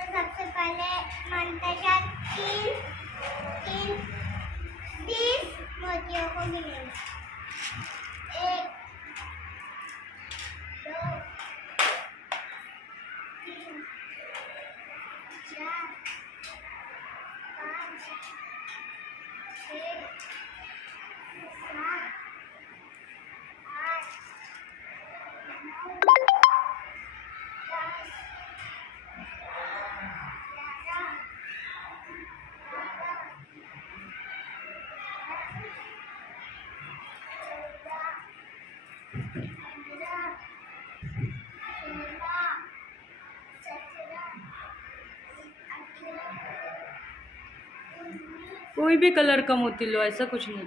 तो सबसे पहले मंतशा 20 मोतियों को गिनेंगे। 1 2 3 4 5 6 7 8 9 10 कोई भी कलर का मोती लो, ऐसा कुछ नहीं।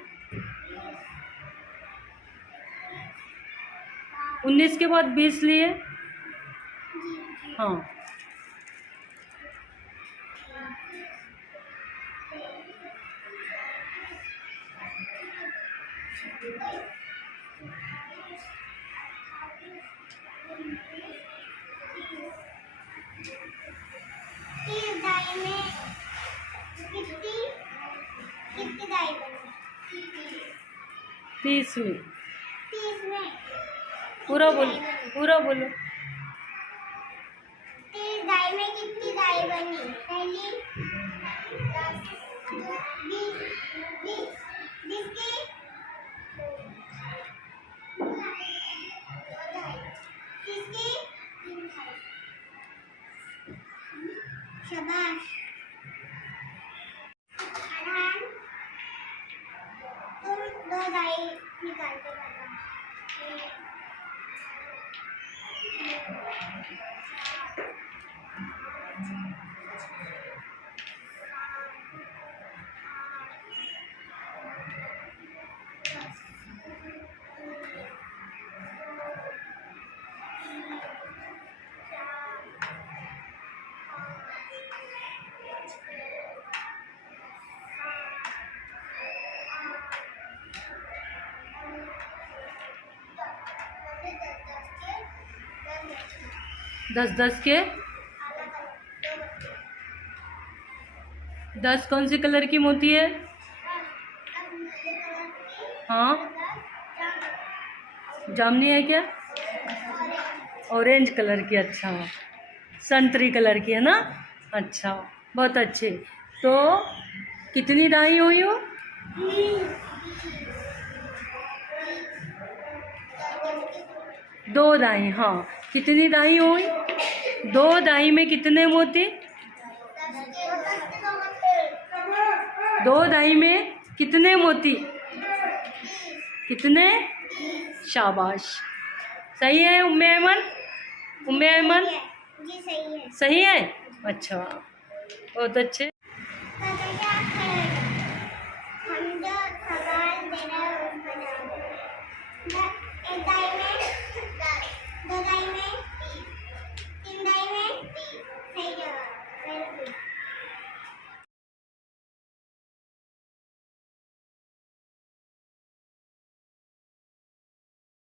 19 के बाद 20 लिए। हाँ, दाई में कितनी दाई बनी? 30 में। 30 में पूरा बोलो, पूरा बोलो। 30 दाई में कितनी दाई बनी? पहली 10 20 20 की 2 दाई, 30 की 3 दाई। शाबाश। अरहान, तुम 2 दाई निकाल के बताओ। दस दस के 10 कौन सी कलर की मोती है? हाँ, जामुनी है क्या? ऑरेंज कलर की। अच्छा, संतरी कलर की है ना। अच्छा, बहुत अच्छे। तो कितनी दाई हुई हो? 2 दाई। हाँ, कितनी दाई हुई? 2 दाई में कितने मोती? 2 दाई में कितने मोती? कितने? शाबाश, सही है उम्मे ऐमन। उम्मे ऐमन जी सही है। सही है। अच्छा, बहुत अच्छे।